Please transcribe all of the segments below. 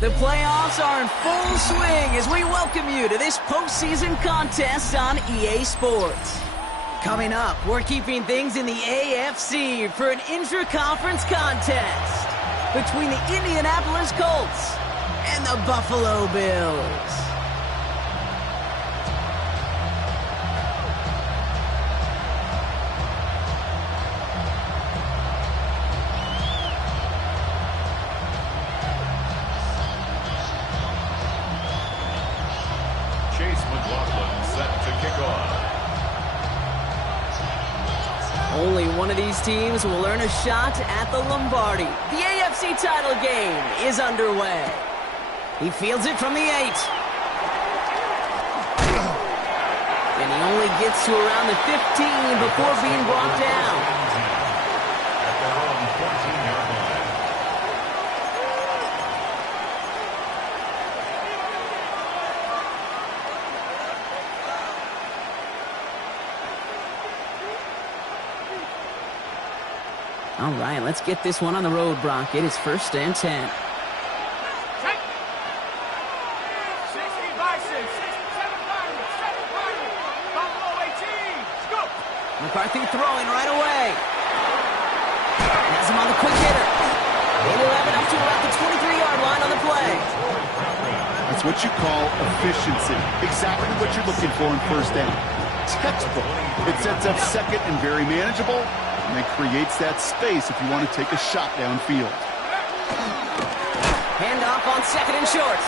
The playoffs are in full swing as we welcome you to this postseason contest on EA Sports. Coming up, we're keeping things in the AFC for an intra-conference contest between the Indianapolis Colts and the Buffalo Bills. Only one of these teams will earn a shot at the Lombardi. The AFC title game is underway. He fields it from the 8. And he only gets to around the 15 before being brought down. All right, let's get this one on the road, Brock. It is 1st and 10. McCarthy throwing right away. Has him on the quick hitter. And he'll have it up to about the 23-yard line on the play. That's what you call efficiency. Exactly what you're looking for in 1st down. Textbook. It sets up 2nd and very manageable. And it creates that space if you want to take a shot downfield. Handoff on 2nd and short.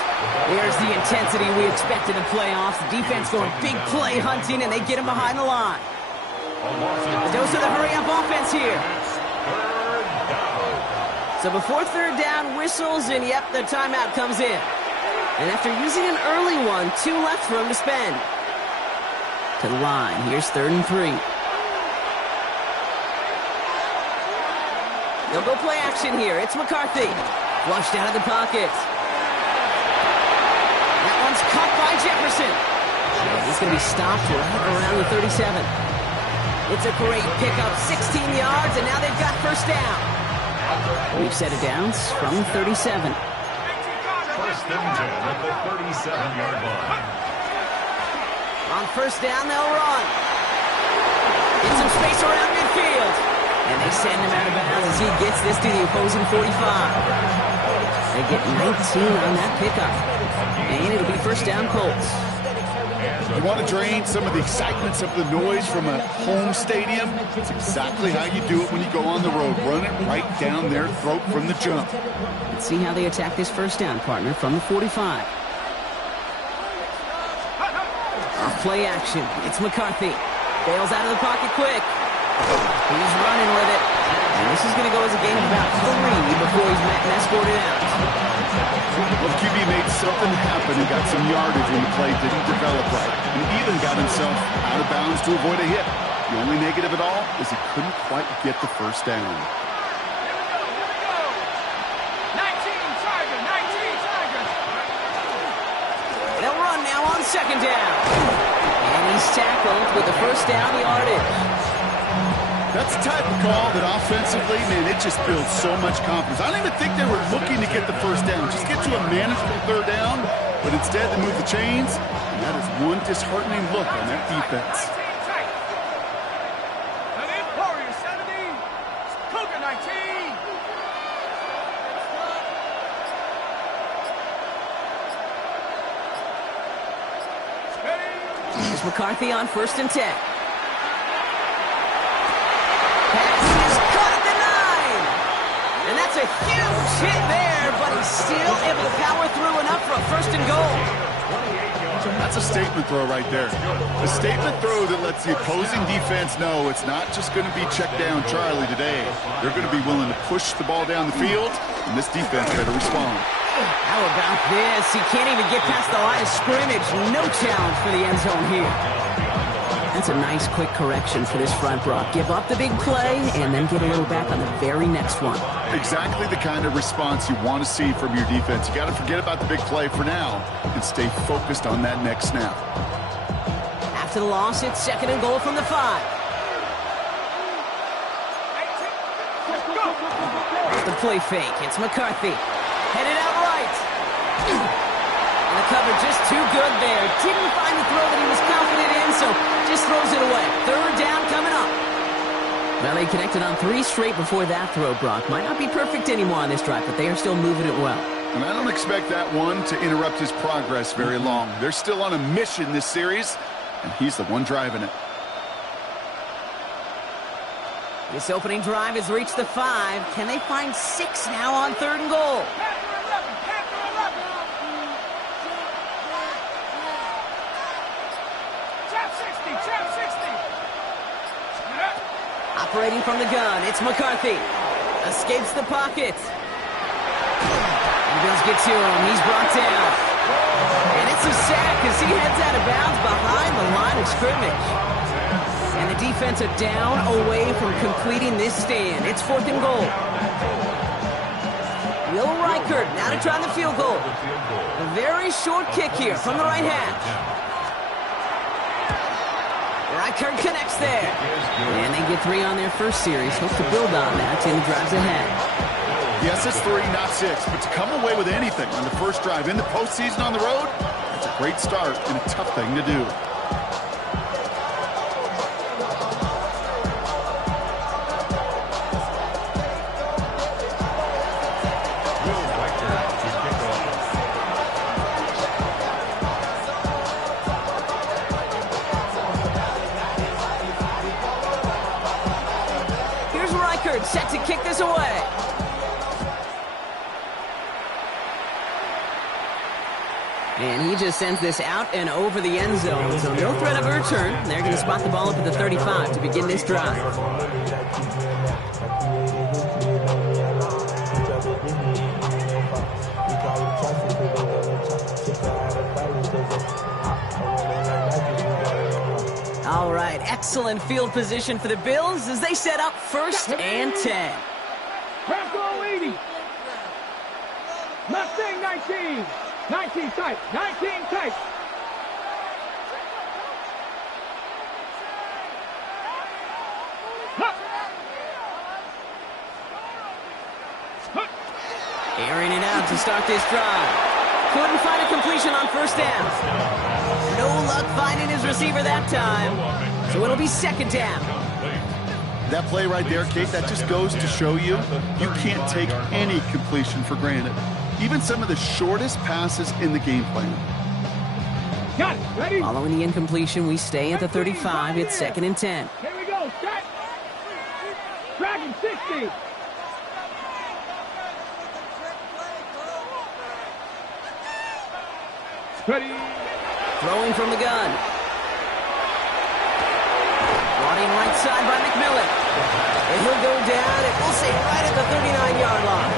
There's the intensity we expect in the playoffs. The defense going big play hunting, and they get him behind the line. A dose of the hurry-up offense here. So before 3rd down whistles, and yep, the timeout comes in. And after using an early one, 2 left for him to spend. To the line. Here's 3rd and 3. They'll go play action here. It's McCarthy. Flushed out of the pocket. That one It's caught by Jefferson. He's going to be stopped right around the 37. It's a great pickup, 16 yards, and now they've got first down. We've set it down from 37. First and 10 at the 37-yard line. On first down, they'll run. Get some space around midfield. And they send him out of bounds as he gets this to the opposing 45. They get 19 on that pickup. And it'll be first down Colts. You want to drain some of the excitements of the noise from a home stadium? It's exactly how you do it when you go on the road. Run it right down their throat from the jump. Let's see how they attack this first down, partner, from the 45. Off play action. It's McCarthy. Bails out of the pocket quick. He's running with it. And this is going to go as a gain of about 3 before he's met and escorted out. Well, QB made something happen and got some yardage when the play didn't develop right. And even got himself out of bounds to avoid a hit. The only negative at all is he couldn't quite get the first down. 19 Tigers. They'll run now on second down. And he's tackled with the first down yardage. That's the type of call that offensively, man, it just builds so much confidence. I don't even think they were looking to get the first down. Just get to a manageable third down, but instead they move the chains, and that is one disheartening look on that defense. 19 Tigers. And in Warriors 70, Cougar 19. Here's McCarthy on first and 10. A huge hit there, but he's still able to power through enough for a first and goal. That's a statement throw right there. A statement throw that lets the opposing defense know it's not just going to be check down Charlie today. They're going to be willing to push the ball down the field, and this defense better respond. How about this? He can't even get past the line of scrimmage. No challenge for the end zone here. That's a nice quick correction for this front, Brock. Give up the big play and then get a little back on the very next one. Exactly the kind of response you want to see from your defense. You got to forget about the big play for now and stay focused on that next snap. After the loss, it's second and goal from the 5. The play fake. It's McCarthy. Headed out right. And the cover just too good there. Didn't find the throw that he was confident in, so just throws it away. Third down coming up. Well, they connected on 3 straight before that throw, Brock. Might not be perfect anymore on this drive, but they are still moving it well. And I don't expect that one to interrupt his progress very long. They're still on a mission this series, and he's the one driving it. This opening drive has reached the 5. Can they find 6 now on third and goal? Operating from the gun, it's McCarthy. Escapes the pocket. And does get to him. He's brought down. And it's a sack as he heads out of bounds behind the line of scrimmage. And the defense are down away from completing this stand. It's fourth and goal. Will Reichert now to try the field goal. A very short kick here from the right hash. Reichert connects there. And they get 3 on their first series. Hope to build on that in the drives ahead. Yes, it's 3, not 6. But to come away with anything on the first drive in the postseason on the road, that's a great start and a tough thing to do. Set to kick this away. And he just sends this out and over the end zone. So no threat of a return. They're going to spot the ball up at the 35 to begin this drive. All right, excellent field position for the Bills as they set up first and 10. Bronco 80. Mustang 19. 19 tight. 19 tight. Airing it out to start this drive. Couldn't find a completion on first down. No luck finding his receiver that time. So it'll be second down. That play right there, Kate, that just goes to show you can't take any completion for granted. Even some of the shortest passes in the game plan. Got it. Ready? Following the incompletion, we stay at the 35. It's 2nd and 10. Here we go. Set. Dragon 60. Ready. Throwing from the gun. Running right side by McMillan. And he'll go down, and we'll say right at the 39-yard line.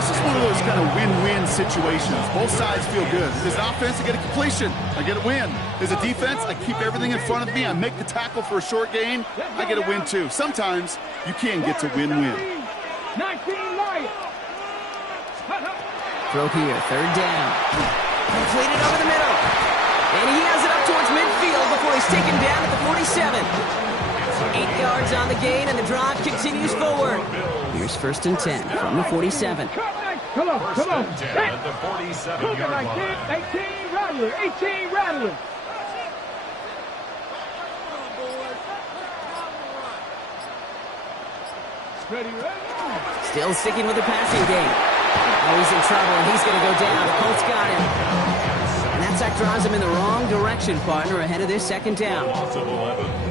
This is one of those kind of win-win situations. Both sides feel good. As an offense, I get a completion. I get a win. As a defense, I keep everything in front of me. I make the tackle for a short gain. I get a win, too. Sometimes you can get to win-win. 19 Lions. Throw here, 3rd down. Completed over the middle. And he has it up towards midfield before he's taken down at the 47. 8 yards on the gain, and the drive continues forward. Here's 1st and 10 from the 47. Come on. First and 10 at the 47-yard line. 18 Rattler. 18 Rattler. Ready. Still sticking with the passing game. Oh, he's in trouble, and he's going to go down. The Colts got him. And that sack drives him in the wrong direction, partner, ahead of this 2nd down.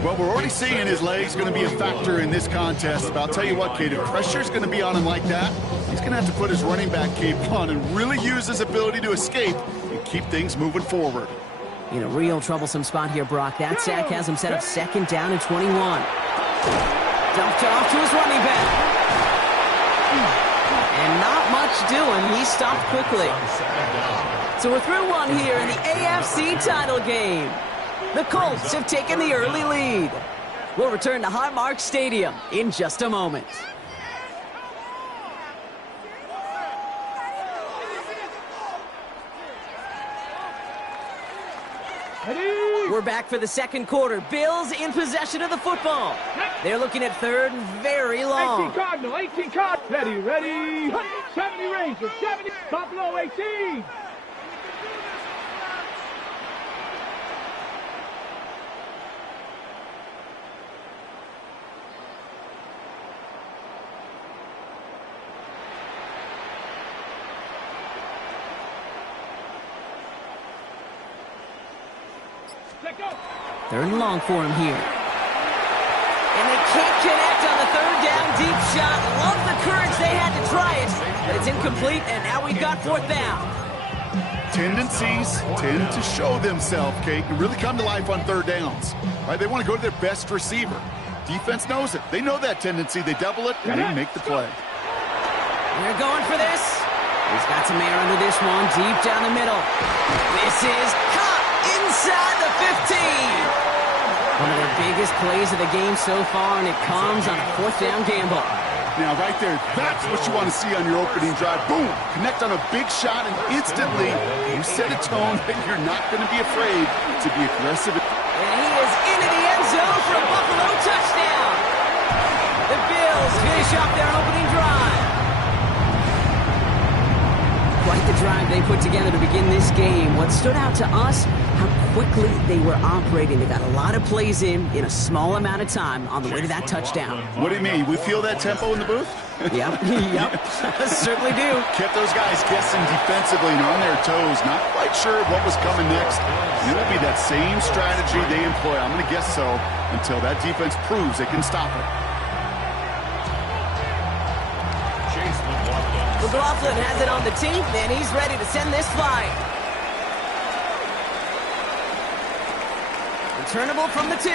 Well, we're already seeing his legs going to be a factor in this contest. But I'll tell you what, Kate, if pressure's going to be on him like that, he's going to have to put his running back cape on and really use his ability to escape and keep things moving forward. In a real troublesome spot here, Brock. That sack has him set up 2nd down and 21. Dumped off to his running back. And not much doing. He stopped quickly. So we're through one here in the AFC title game. The Colts have taken the early lead. We'll return to Highmark Stadium in just a moment. We're back for the 2nd quarter. Bills in possession of the football. They're looking at 3rd and very long. 18 Cardinal. 18 Cardinal. Ready. 70 Rangers. 70 Buffalo. 18. Third and long for him here. And they can't connect on the 3rd down deep shot. Love the courage they had to try it, but it's incomplete, and now we've got 4th down. Tendencies tend to show themselves, Kate, and really come to life on 3rd downs. Right? They want to go to their best receiver. Defense knows it. They know that tendency. They double it, and they make the play. They're going for this. He's got some air under this one, deep down the middle. This is caught inside the 15. One of their biggest plays of the game so far, and it comes on a 4th down gamble. Now, right there, that's what you want to see on your opening drive. Boom! Connect on a big shot, and instantly you set a tone that you're not going to be afraid to be aggressive. And he is into the end zone for a Buffalo touchdown. The Bills finish off their opening drive. Quite the drive they put together to begin this game. What stood out to us, how quickly they were operating. They got a lot of plays in a small amount of time on the way to that touchdown. What do you mean? We feel that tempo in the booth? Yep, certainly do. Kept those guys guessing defensively and on their toes, not quite sure what was coming next. It'll be that same strategy they employ. I'm going to guess so until that defense proves it can stop it. McLaughlin has it on the team, and he's ready to send this flying. Returnable from the 2.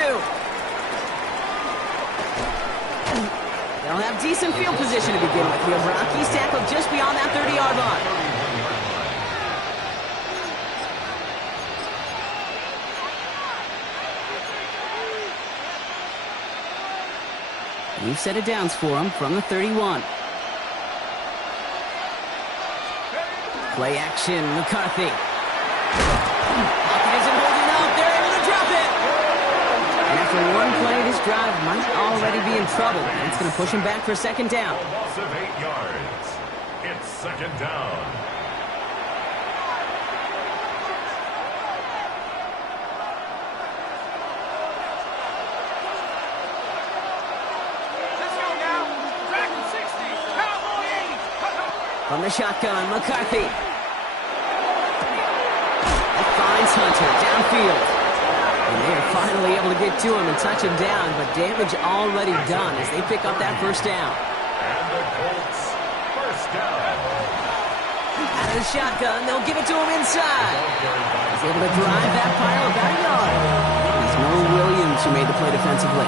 They'll have decent field position to begin with here, Brock. He's tackled just beyond that 30-yard line. New set of downs for him from the 31. Play action, McCarthy. Pocket isn't holding up. They're able to drop it. And after one play, this drive might already be in trouble. And it's going to push him back for second down. Loss of 8 yards. It's second down. From the shotgun, McCarthy. That finds Hunter downfield. And they are finally able to get to him and touch him down, but damage already done as they pick up that first down. And the Colts, first down. Out of the shotgun, they'll give it to him inside. He's able to drive that pile about a yard. It's Noah Williams who made the play defensively.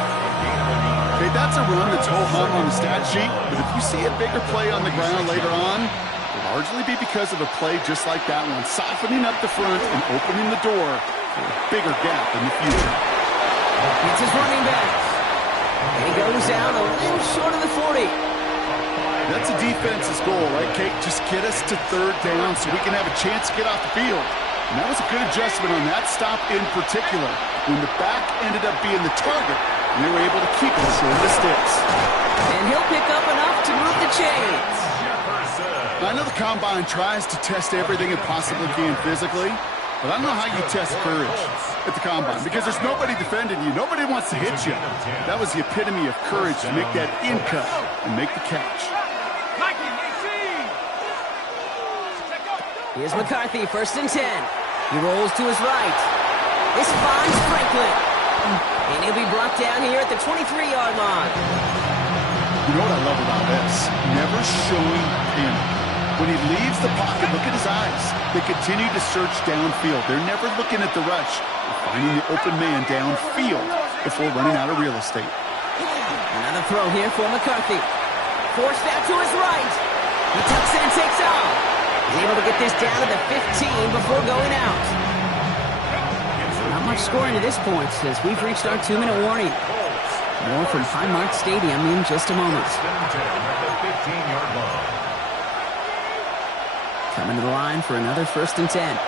Okay, that's a run that's ho-hum on the stat sheet, but if you see a bigger play on the ground later on, it'll largely be because of a play just like that one, softening up the front and opening the door for a bigger gap in the future. It's his running back. He goes down a little short of the 40. That's a defense's goal, right, Kate? Just get us to third down so we can have a chance to get off the field. And that was a good adjustment on that stop in particular. When the back ended up being the target, we were able to keep it short of the sticks. And he'll pick up enough to move the chains. I know the Combine tries to test everything it possibly can physically, but I don't know how you test courage at the Combine because there's nobody defending you. Nobody wants to hit you. That was the epitome of courage to make that in cut and make the catch. Here's McCarthy, 1st and 10. He rolls to his right. This finds Franklin. And he'll be brought down here at the 23-yard line. You know what I love about this? Never showing panic. When he leaves the pocket, look at his eyes. They continue to search downfield. They're never looking at the rush. They're finding the open man downfield before running out of real estate. Another throw here for McCarthy. Forced out to his right. He tucks in and takes off. He's able to get this down to the 15 before going out. Not much scoring to this point as we've reached our 2-minute warning. More from Highmark Stadium in just a moment. Coming to the line for another 1st and 10.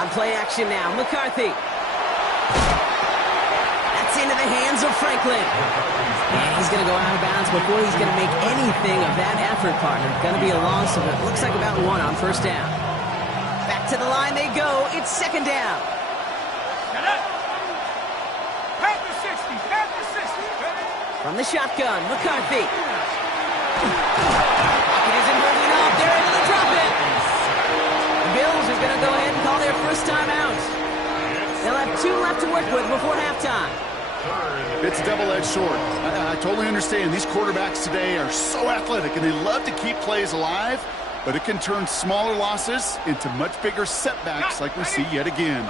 On play action now, McCarthy. That's into the hands of Franklin. And he's going to go out of bounds before he's going to make anything of that effort, partner. Going to be a loss of it looks like about 1 on 1st down. Back to the line they go. It's 2nd down. From the shotgun, McCarthy. Pocket isn't holding up. They're able to drop it. The Bills are going to go ahead and call their first timeout. They'll have 2 left to work with before halftime. It's a double-edged sword. I totally understand. These quarterbacks today are so athletic, and they love to keep plays alive, but it can turn smaller losses into much bigger setbacks like we see yet again.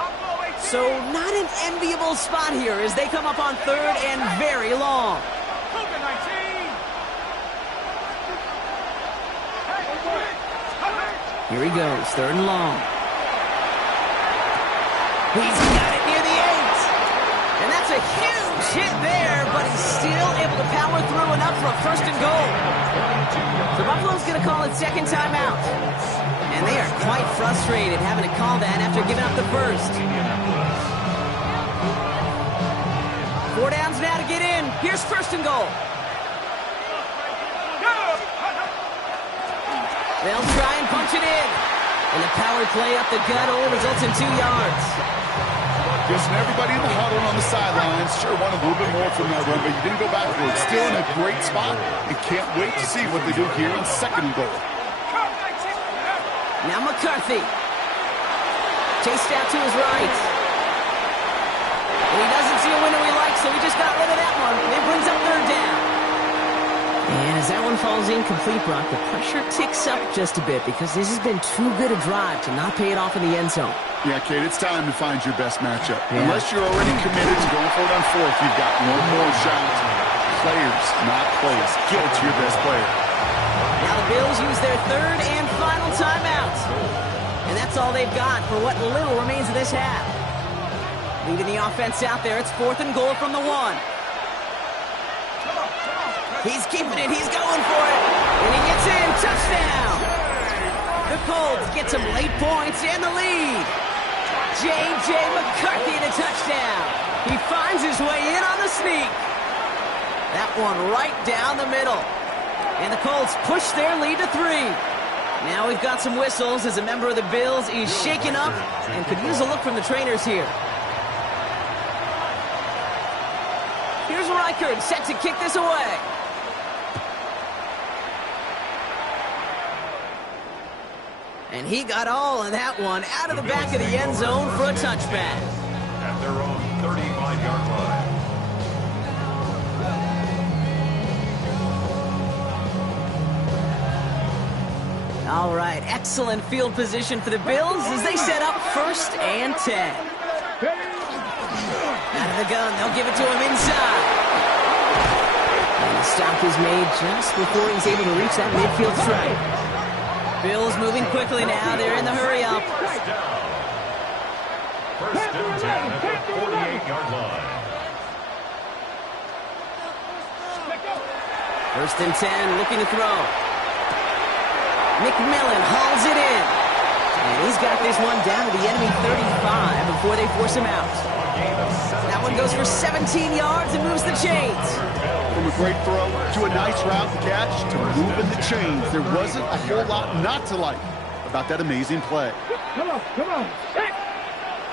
So not an enviable spot here as they come up on 3rd and very long. Here he goes, 3rd and long. He's got it near the 8. And that's a huge hit there, but he's still able to power through enough for a 1st and goal. So Buffalo's going to call it 2nd timeout. And they are quite frustrated having to call that after giving up the 1st. 4 downs now to get in. Here's 1st and goal. They'll try and punch it in. And the power play up the gut only results in 2 yards. Listen, everybody in the huddle on the sidelines sure wanted a little bit more from that run, but you didn't go backwards. Still in a great spot and can't wait to see what they do here in 2nd and goal. Now McCarthy. Chased out to his right. And he doesn't see a window he likes, so he just got rid of that one. And it brings up 3rd down. And as that one falls incomplete, Brock, the pressure ticks up just a bit because this has been too good a drive to not pay it off in the end zone. Yeah, Kate, it's time to find your best matchup. Yeah. Unless you're already committed to going for it on 4th, you've got one more shot. Players, not plays. Give it to your best player. Now the Bills use their 3rd and final timeout. And that's all they've got for what little remains of this half. Leaving the offense out there, it's 4th and goal from the 1. He's keeping it. He's going for it. And he gets in. Touchdown. The Colts get some late points and the lead. J.J. McCarthy in a touchdown. He finds his way in on the sneak. That one right down the middle. And the Colts push their lead to 3. Now we've got some whistles as a member of the Bills is shaken up and could use a look from the trainers here. Here's Reichard set to kick this away. And he got all of that one out of the back of the end zone for a touchback. At their own 35-yard line. All right, excellent field position for the Bills as they set up 1st and 10. Out of the gun, they'll give it to him inside. And the stop is made just before he's able to reach that midfield stripe. Bills moving quickly now. They're in the hurry up. First down. 1st and 10 at the 48-yard line. 1st and 10, looking to throw. McMillan hauls it in. And he's got this one down to the enemy 35 before they force him out. That one goes for 17 yards and moves the chains. From a great throw to a nice route catch to moving the chains. There wasn't a whole lot not to like about that amazing play. Come on, come on. Set.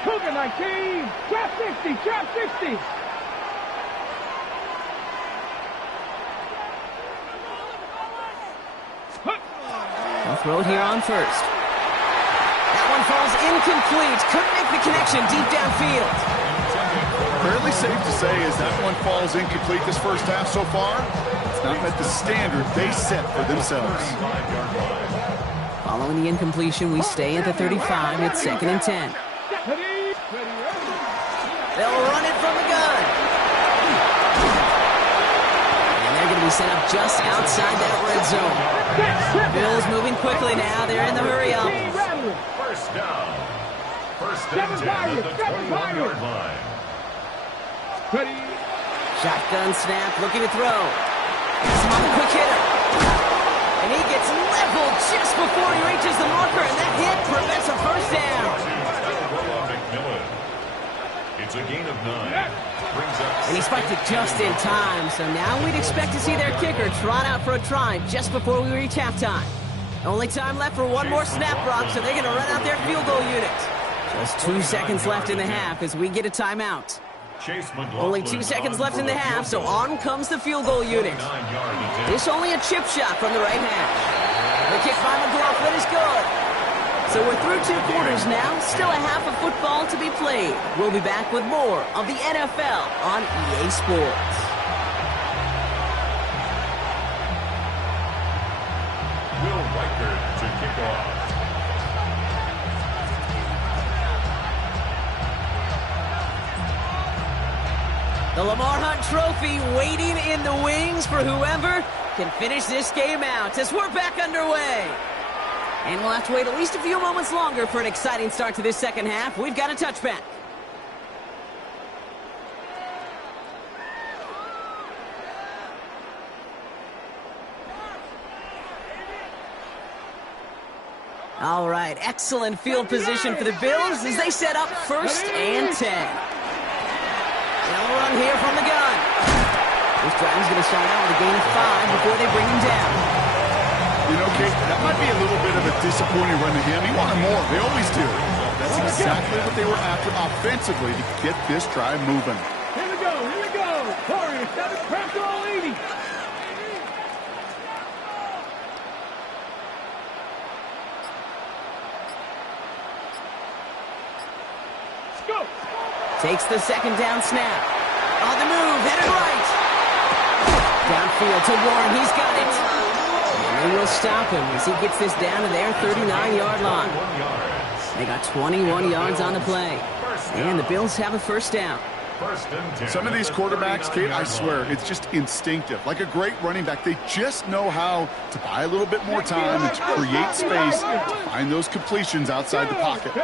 Cougar 19. Trap 60, trap 60. They'll throw it here on 1st. That one falls incomplete. Couldn't make the connection deep downfield. Fairly safe to say as that one falls incomplete this first half so far, it's not met the standard they set for themselves. Following the incompletion, we stay at the 35 with 2nd and 10. They'll run it from the gun. And they're going to be set up just outside that red zone. Bills moving quickly now. They're in the hurry up. First down. 1st and 10 at the 21-yard line. Shotgun snap, looking to throw. He's on the quick hitter. And he gets leveled just before he reaches the marker, and that hit prevents a first down. It's a gain of 9. And he spiked it just in time, so now we'd expect to see their kicker trot out for a try just before we reach halftime. Only time left for one more snap, Brock, so they're going to run out their field goal unit. Just 2 seconds left in the half as we get a timeout. Only 2 seconds left in the half, so on comes the field goal unit. This only a chip shot from the right hash. The kick by McLaughlin is good. So we're through 2 quarters now, still a half of football to be played. We'll be back with more of the NFL on EA Sports. Will Reichard to kick off. The Lamar Hunt Trophy waiting in the wings for whoever can finish this game out as we're back underway. And we'll have to wait at least a few moments longer for an exciting start to this second half. We've got a touchback. All right, excellent field position for the Bills as they set up 1st and 10. They'll run here from the gun. This drive's going to start out with a gain of 5 before they bring him down. You know, Kate, that might be a little bit of a disappointing run to him. He wanted more. They always do. That's exactly what they were after offensively to get this drive moving. Here we go, here we go. Warriors 7, pressure all 80. Let's go. Takes the second down snap. On the move, headed right. Downfield to Warren, he's got it. And they will stop him as he gets this down to their 39-yard line. They got 21 yards on the play. And the Bills have a first down. Some of these quarterbacks, Kate, I swear, it's just instinctive. Like a great running back, they just know how to buy a little bit more time and to create space to find those completions outside the pocket. They'll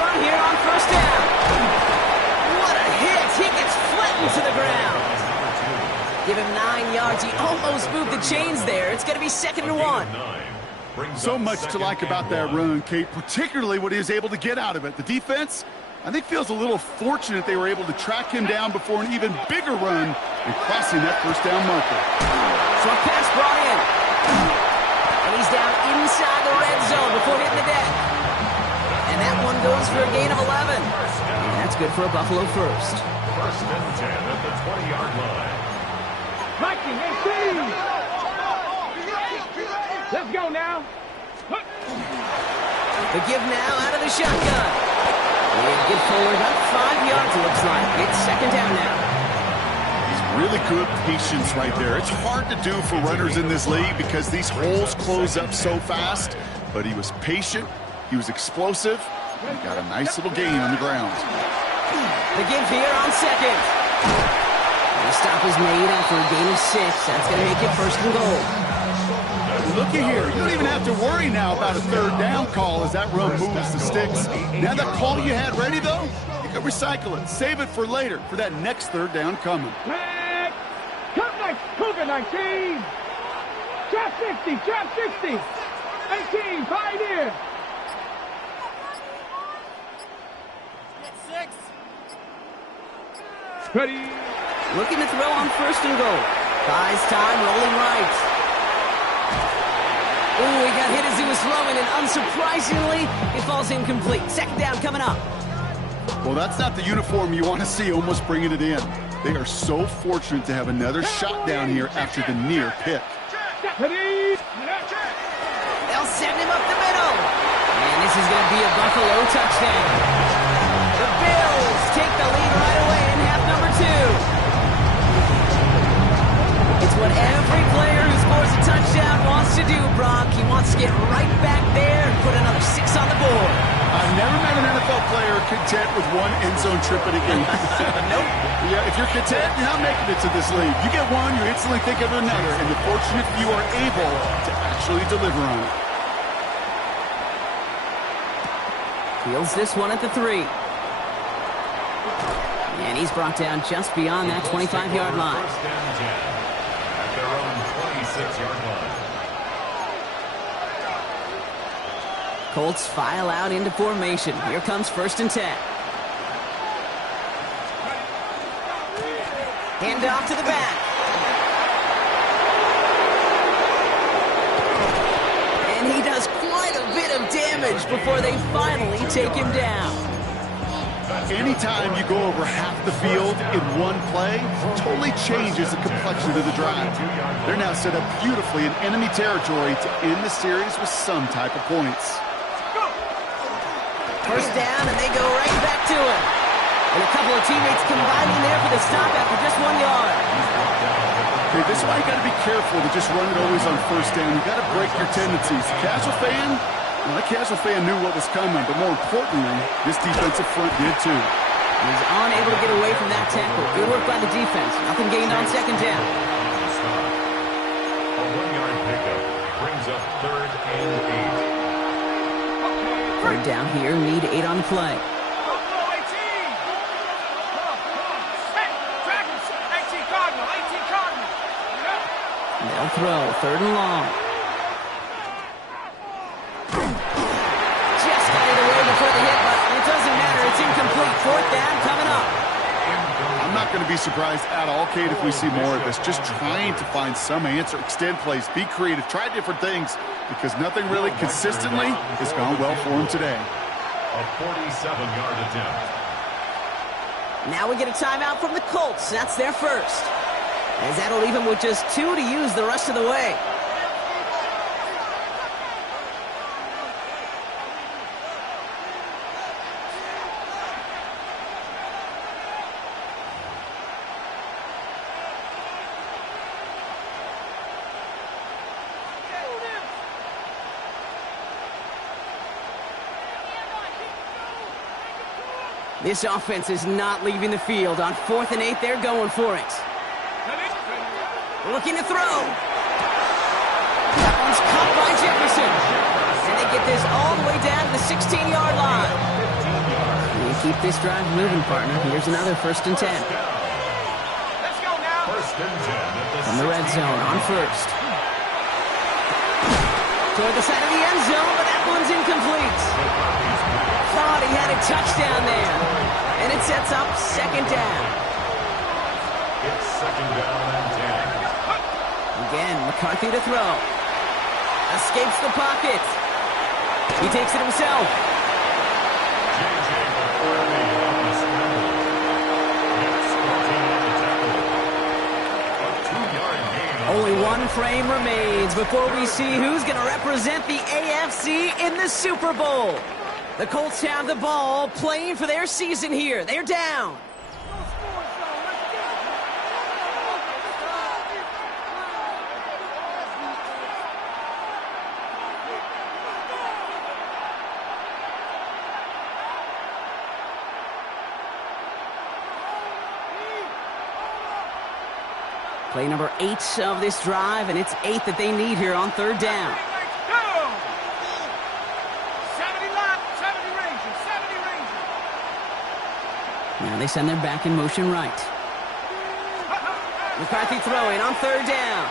run here on first down. What a hit. He gets flattened to the ground. Give him 9 yards. He almost moved the chains there. It's going to be 2nd and 1. So much to like about that run, Kate, particularly what he was able to get out of it. The defense, I think, feels a little fortunate they were able to track him down before an even bigger run and crossing that first down marker. Short pass brought in. And he's down inside the red zone before hitting the deck. And that one goes for a gain of 11. And that's good for a Buffalo first. 1st and 10 at the 20-yard line. Viking, let's go now. The give now out of the shotgun. And get forward about 5 yards, it looks like. It's 2nd down now. Really good patience right there. It's hard to do for runners in this league because these holes close up so fast. But he was patient, he was explosive, and got a nice little gain on the ground. The give here on 2nd. The stop is made after a gain of 6. That's going to make it 1st and goal. Looky here, you don't even have to worry now about a 3rd down call as that run moves the sticks. Now that call you had ready, though, you can recycle it. Save it for later, for that next 3rd down coming. Cougar 19. Trap 60, trap 60. 18, Pioneer. Ready. Looking to throw on 1st and goal. Buys time, rolling right. Ooh, he got hit as he was throwing, and unsurprisingly, it falls incomplete. 2nd down coming up. Well, that's not the uniform you want to see almost bringing it in. They are so fortunate to have another shot down here after the near pick. They'll send him up the middle. And this is going to be a Buffalo touchdown. The Bills take the lead right away in half number 2. It's what every player who scores a touchdown wants to do, Brock. He wants to get right back there and put another 6 on the board. I've never met an NFL player content with one end zone trip in a game. Nope. Yeah, if you're content, you're not making it to this league. You get one, you instantly think of another, and you're fortunate you are able to actually deliver on it. Fields this one at the 3. And he's brought down just beyond that 25-yard line. 1st and 10 at their own 26-yard line. Colts file out into formation. Here comes 1st and 10. Hand off to the back. And he does quite a bit of damage before they finally take him down. Anytime you go over half the field in one play, totally changes the complexion of the drive. They're now set up beautifully in enemy territory to end the series with some type of points. 1st down, and they go right back to it. And a couple of teammates combining there for the stop after just 1 yard. Okay, this is why you got to be careful to just run it always on 1st down. You got to break your tendencies. The casual fan knew what was coming, but more importantly, this defensive front did too. He's unable to get away from that tackle. Good work by the defense. Nothing gained on 2nd down. A 1-yard pickup brings up 3rd and 8. 3rd down here, need 8 on the play. They'll throw, 3rd and long. Just got it away before the hit, but it doesn't matter. It's incomplete. 4th down coming up. I'm not going to be surprised at all, Kate, if we see more of this. Just trying to find some answer, extend plays, be creative, try different things, because nothing really consistently has gone well for him today. A 47-yard attempt. Now we get a timeout from the Colts. That's their first. As that'll leave him with just 2 to use the rest of the way. This offense is not leaving the field. On 4th and 8, they're going for it. Looking to throw. That one's caught by Jefferson. And they get this all the way down to the 16-yard line. You keep this drive moving, partner. Here's another 1st and 10. Let's go now. 1st From the red zone on first. Toward the side of the end zone, but that one's incomplete. Thought he had a touchdown there. And it sets up second down. It's second down and 10. Again, McCarthy to throw. Escapes the pocket. He takes it himself. J.J. McCarthy on the scramble. Gets 14 on the tackle. A 2-yard gain. Only one frame remains before we see who's going to represent the AFC in the Super Bowl. The Colts have the ball, playing for their season here. They're down. Play number 8 of this drive, and it's 8 that they need here on third down. Now they send their back in motion right. McCarthy throwing on third down.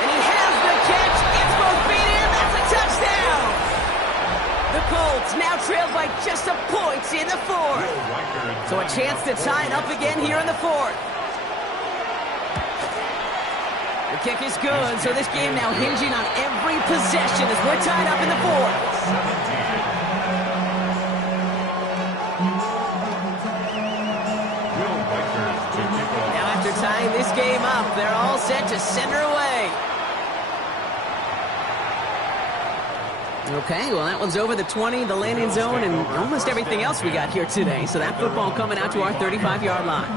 And he has the catch. It's both feet in. That's a touchdown. The Colts now trailed by just a point in the fourth. So a chance to tie it up again here in the fourth. The kick is good, so this game now hinging on every possession as we're tied up in the fourth. Tying this game up, they're all set to send her away. Okay, well that one's over the 20, the landing zone, and almost everything else we got here today. So that football coming out to our 35-yard line.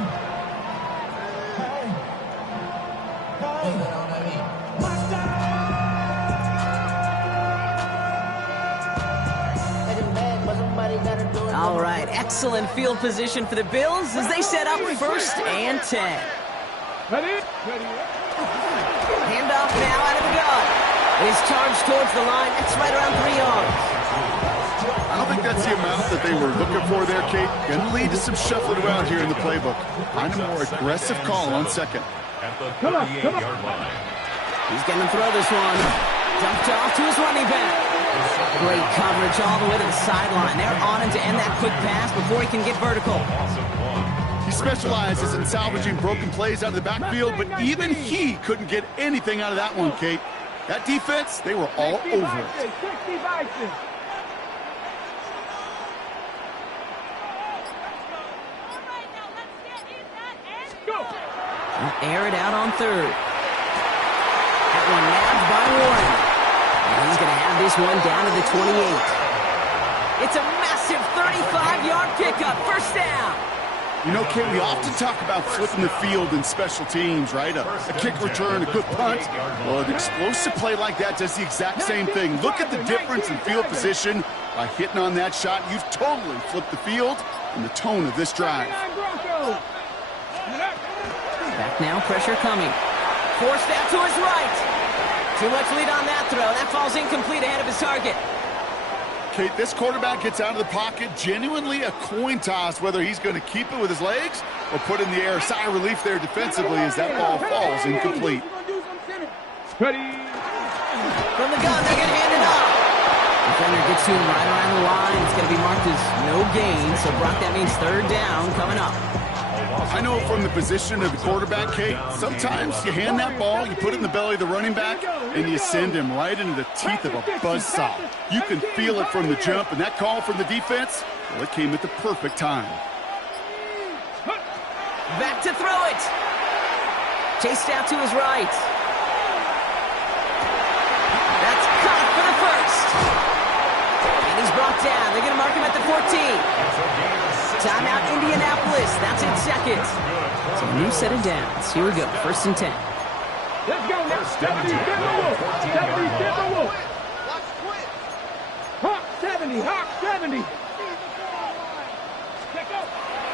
All right, excellent field position for the Bills as they set up first and 10. Handoff now out of the gun. It is charged towards the line. That's right around 3 yards. I don't think that's the amount that they were looking for there, Kate. Going to lead to some shuffling around here in the playbook. Find a more aggressive call on second. At the 38-yard line. He's going to throw this one. Dumped off to his running back. Great coverage all the way to the sideline. They're on him to end that quick pass before he can get vertical. He specializes in salvaging broken plays out of the backfield, but even he couldn't get anything out of that one, Kate. That defense, they were all over it. Air it out on third. That one nabbed by Warren. And he's going to have this one down to the 28. It's a massive 35-yard pickup. First down. You know, Kate, we often talk about flipping the field in special teams, right? A kick return, a good punt. Well, an explosive play like that does the exact same thing. Look at the difference in field position. By hitting on that shot, you've totally flipped the field and the tone of this drive. Back now, pressure coming. Forced out to his right. Too much lead on that throw. That falls incomplete ahead of his target. Kate, this quarterback gets out of the pocket, genuinely a coin toss whether he's going to keep it with his legs or put in the air. Sigh of relief there defensively as that ball falls incomplete. From the gun, they're going to hand it off. Defender gets to him right around the line. It's going to be marked as no gain. So, Brock, that means third down coming up. I know from the position of the quarterback, Kate, sometimes you hand that ball, you put it in the belly of the running back, and you send him right into the teeth of a buzzsaw. You can feel it from the jump, and that call from the defense, well, it came at the perfect time. Back to throw it. Chased out to his right. That's caught for the first. And he's brought down. They're going to mark him at the 14. Timeout, Indianapolis. That's in seconds. So a new set of downs. Here we go. First and 10. Let's go now. 70, Timberwolf. 70, Timberwolf. Hawk 70, Hawk 70.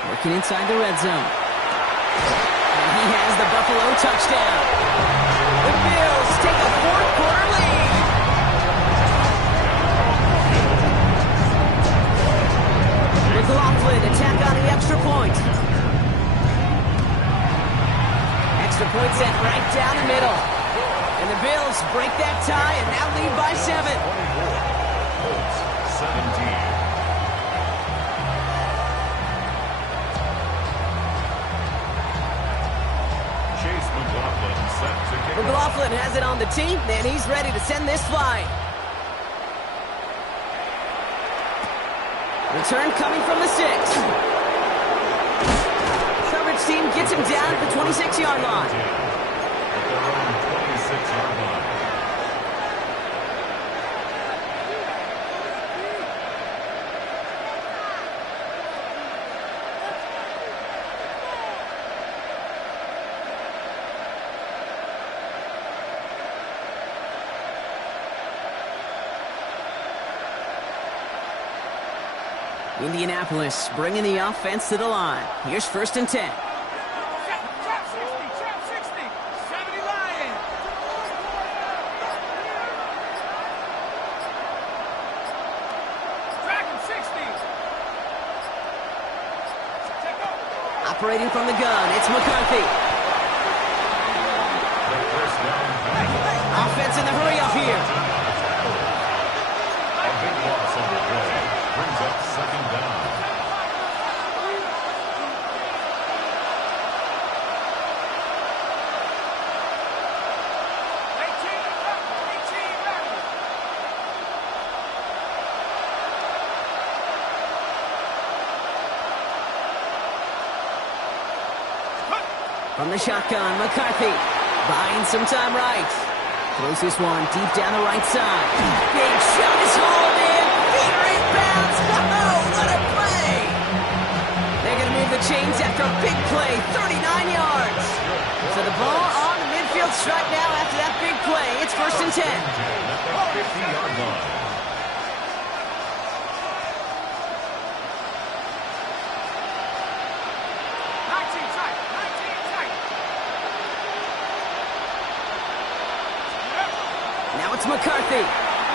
Working inside the red zone. And he has the Buffalo touchdown. The Bills take a fourth-quarter lead. McLaughlin attack on the extra point. point sent right down the middle. And the Bills break that tie and now lead by 7. 24. Colts 17. Chase McLaughlin set to kick off. McLaughlin has it on the tee, and he's ready to send this flying. Return coming from the 6. Coverage team gets him down at the 26-yard line. At their own 26-yard line. Indianapolis bringing the offense to the line. Here's 1st and 10. Trap 60, 70 Lions. Dragon 60. Take over. Operating from the gun, it's McCarthy. The first down pass. Offense in the hurry up here. A big loss on the play. Brings up 2nd down. From the shotgun, McCarthy buying some time right. Throws this one deep down the right side. Big shot is hauled in. Peter inbounds. Oh, what a play! They're going to move the chains after a big play, 39 yards. So the ball on the midfield stripe now after that big play. It's 1st and 10. At the 50-yard line. Now it's McCarthy,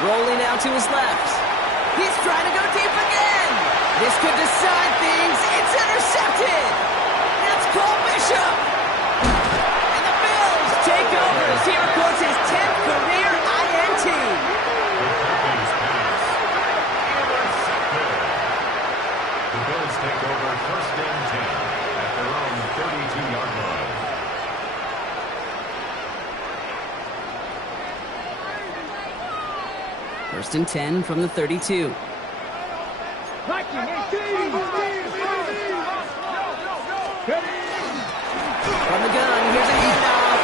rolling out to his left. He's trying to go deep again. This could decide things. It's intercepted. That's Cole Bishop. And the Bills take over as he records his 10th career INT. McCarthy's pass. Intercepted. The Bills take over 1st and 10 at their own 32-yard line. First and 10 from the 32. From From the gun, here's a handoff.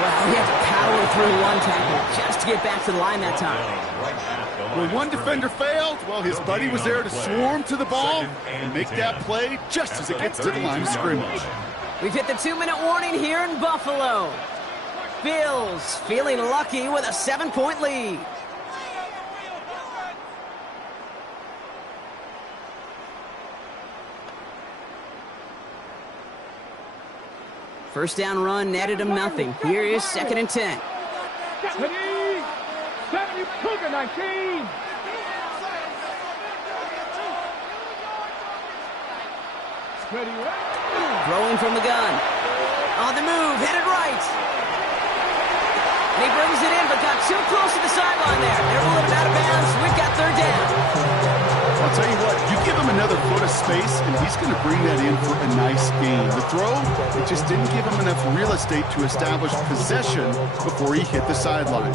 Well, he had to power through one tackle just to get back to the line that time. Right at the line. When one defender failed, well, his buddy was there to swarm to the ball and make that play just as it gets to the line of scrimmage. We've hit the 2-minute warning here in Buffalo. Bills feeling lucky with a 7-point lead. First down run netted him nothing. Here is 2nd and 10. 70, Cougar 19. Ready, Throwing from the gun. On the move, headed right. And he brings it in, but got too close to the sideline there. They're rolling him out of bounds. We've got 3rd down. I'll tell you what, you give him another foot of space, and he's going to bring that in for a nice gain. The throw, it just didn't give him enough real estate to establish possession before he hit the sideline.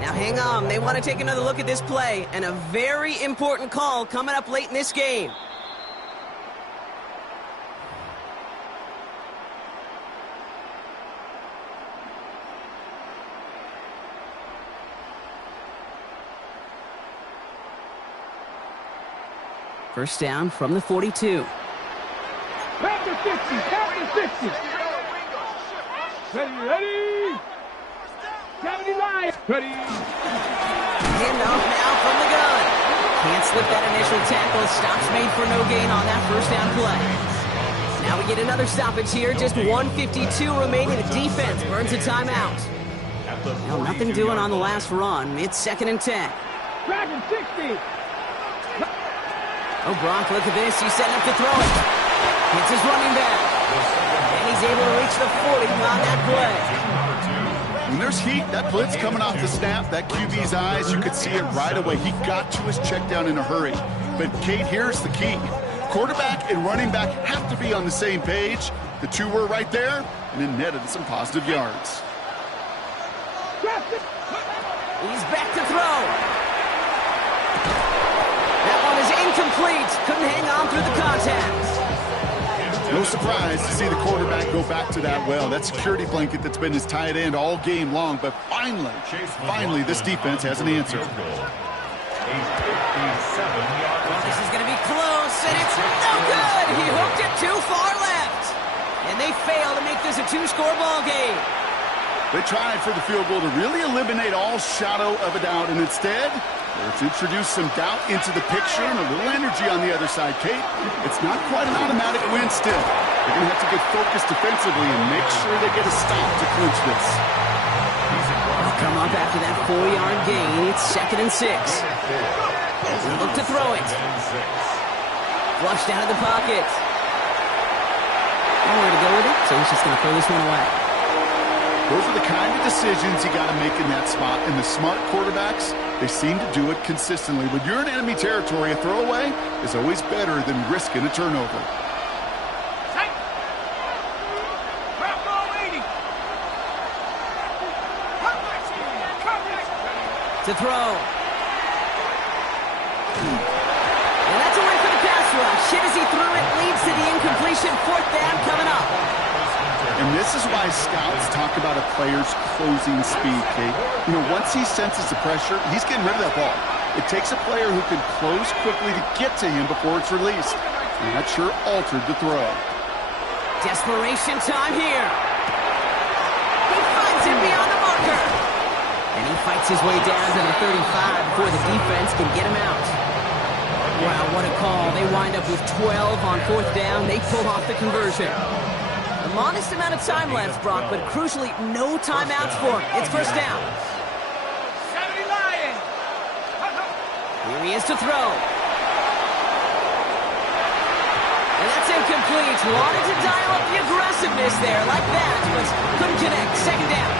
Now hang on, they want to take another look at this play, and a very important call coming up late in this game. First down from the 42. Captain 50. Ready. 70 Lions. Ready. Handoff now from the gun. Can't slip that initial tackle. Stops made for no gain on that first down play. Now we get another stoppage here. Just 1:52 remaining. The defense burns a timeout. Well, nothing doing on the last run. It's 2nd and 10. Dragon 60. Oh, Gronk, look at this. He's setting up to throw it. It's his running back. And he's He's able to reach the 40 on that play. When there's heat, that blitz coming off the snap, that QB's eyes, you could see it right away. He got to his check down in a hurry. But, Kate, here's the key. Quarterback and running back have to be on the same page. The two were right there, and it netted some positive yards. He's back to throw. That one is incomplete. Couldn't hang on through the contact. No surprise to see the quarterback go back to that well. That security blanket that's been his tight end all game long. But finally, this defense has an answer. This is going to be close, and it's no good. He hooked it too far left. And they fail to make this a two-score ball game. They tried for the field goal to really eliminate all shadow of a doubt, and instead, let's introduce some doubt into the picture and a little energy on the other side, Kate. It's not quite an automatic win still. They're going to have to get focused defensively and make sure they get a stop to clinch this. They'll come up after that 4-yard gain. It's 2nd and 6. They'll look to throw it. Flushed out of the pocket. Nowhere to go with it, so he's just going to throw this one away. Those are the kind of decisions you got to make in that spot. And the smart quarterbacks, they seem to do it consistently. When you're in enemy territory, a throwaway is always better than risking a turnover. To throw. And that's away for the pass rush. Hit as he threw it, leads to the incompletion. 4th down coming up. And this is why scouts talk about a player's closing speed, Kate. You know, once he senses the pressure, he's getting rid of that ball. It takes a player who can close quickly to get to him before it's released. And that sure altered the throw. Desperation time here. He finds him beyond the marker. And he fights his way down to the 35 before the defense can get him out. Wow, what a call. They wind up with 12 on 4th down. They pull off the conversion. A modest amount of time left, Brock, but crucially, no timeouts for him. It's 1st down. Here he is to throw. And that's incomplete. Wanted to dial up the aggressiveness there like that, but couldn't connect. 2nd down.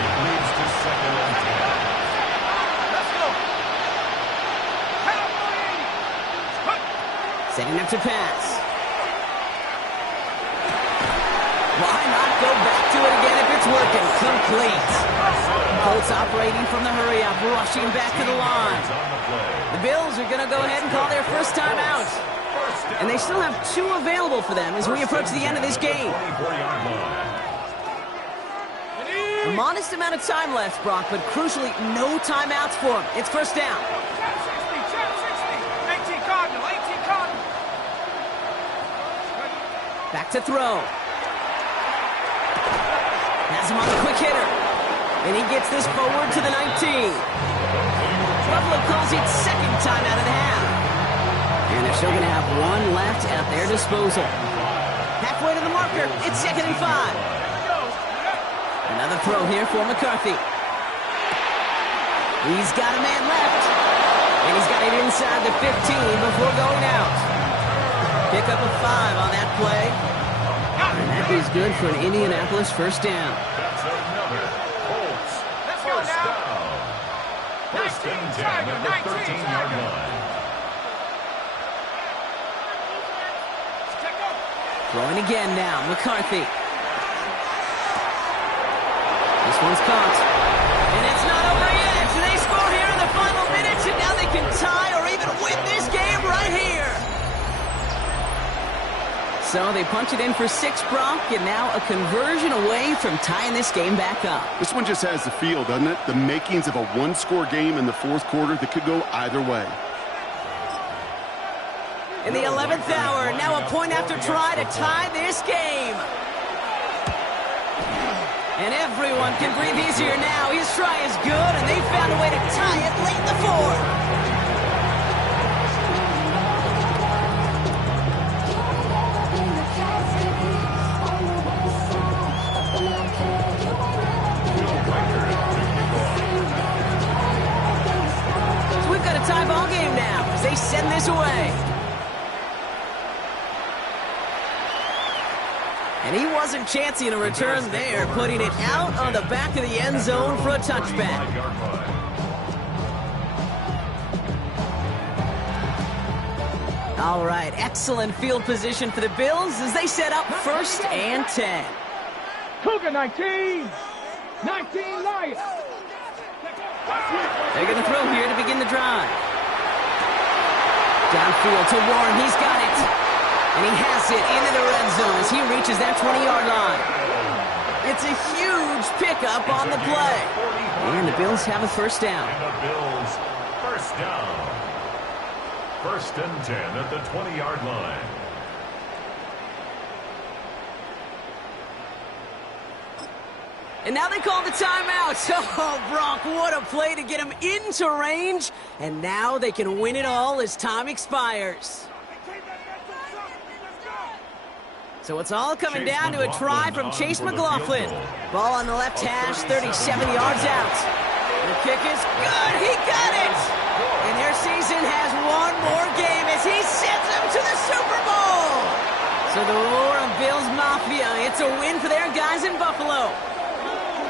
It leads to 2nd and 10. Setting up to pass. Why not go back to it again if it's working? Complete. Colts operating from the hurry-up, rushing back to the line. The Bills are going to go ahead and call their first time out. And they still have 2 available for them as we approach the end of this game. A modest amount of time left, Brock, but crucially, no timeouts for them. It's 1st down. Back to throw. Has him on the quick hitter. And he gets this forward to the 19. Buffalo calls it 2nd time out of the half. And they're still going to have 1 left at their disposal. Halfway to the marker, it's 2nd and 5. Another throw here for McCarthy. He's got a man left. And he's got it inside the 15 before going out. Pick up a 5 on that play. And that is good for an Indianapolis 1st down. That's another Colts first down. 1st and 10 at the 13-yard line. Throwing again now, McCarthy. This one's caught. And it's not over yet. They score here in the final minutes, and now they can tie or even win this game right here. So they punch it in for 6, Brock, and now a conversion away from tying this game back up. This one just has the feel, doesn't it? The makings of a 1-score game in the 4th quarter that could go either way. In the 11th hour, now a point after try to tie this game. And everyone can breathe easier now. His try is good, and they found a way to tie it late in the 4th. Tie ball game now as they send this away. And he wasn't chancing a return there, putting it out on the back of the end zone for a touchback. All right, excellent field position for the Bills as they set up 1st and 10. Cougar 19. 19 Lions. They're going to throw here to begin the drive. Downfield to Warren. He's got it. And he has it into the red zone as he reaches that 20-yard line. It's a huge pickup on the play. And the Bills have a 1st down. And the Bills, 1st down. 1st and 10 at the 20-yard line. And now they call the timeout. Oh, Brock, what a play to get him into range. And now they can win it all as time expires. So it's all coming down to a try from Chase McLaughlin. Ball on the left hash, 37 yards out. The kick is good. He got it. And their season has one more game as he sends them to the Super Bowl. So the roar of Bills Mafia, it's a win for their guys in Buffalo.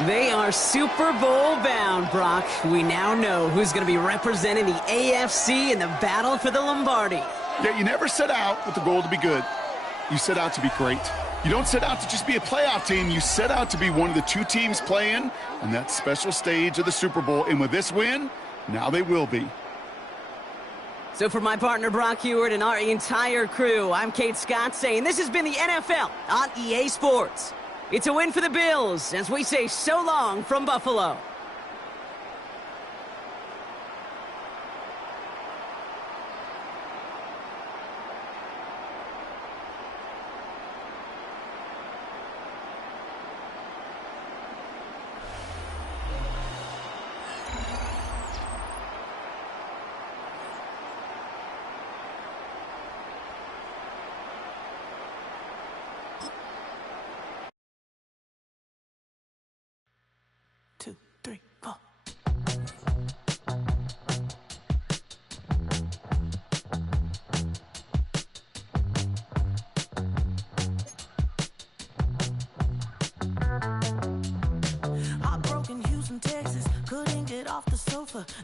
They are Super Bowl bound, Brock. We now know who's going to be representing the AFC in the battle for the Lombardi. Yeah, you never set out with the goal to be good. You set out to be great. You don't set out to just be a playoff team. You set out to be one of the 2 teams playing on that special stage of the Super Bowl. And with this win, now they will be. So for my partner Brock Huard and our entire crew, I'm Kate Scott saying this has been the NFL on EA Sports. It's a win for the Bills as we say so long from Buffalo.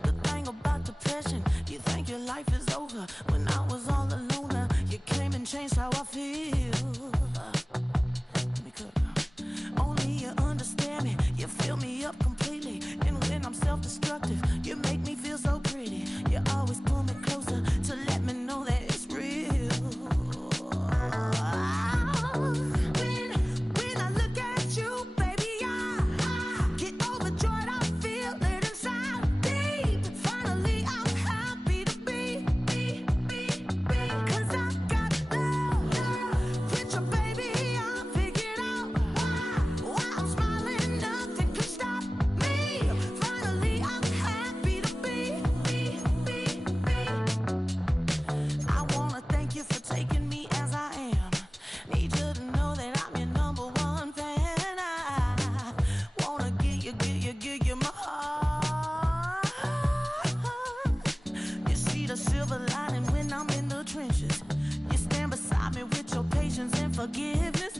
The thing about depression, you think your life is over. When I was all alone, you came and changed how I feel. Let me cook. Only you understand me, you fill me up completely. And when I'm self-destructive, you make me feel so pretty. You always pull me closer to let me know that it's real. When I look at you, baby, I get overjoyed. I feel it inside. Finally, I'm happy to be, 'cause I got love with your baby. I figured out why I'm smiling. Nothing can stop me. Finally, I'm happy to be. I wanna thank you for taking me as I am. Need you to know that I'm your #1 fan. I wanna give you my heart. You see the silver lining when I'm in the trenches. You stand beside me with your patience and forgiveness.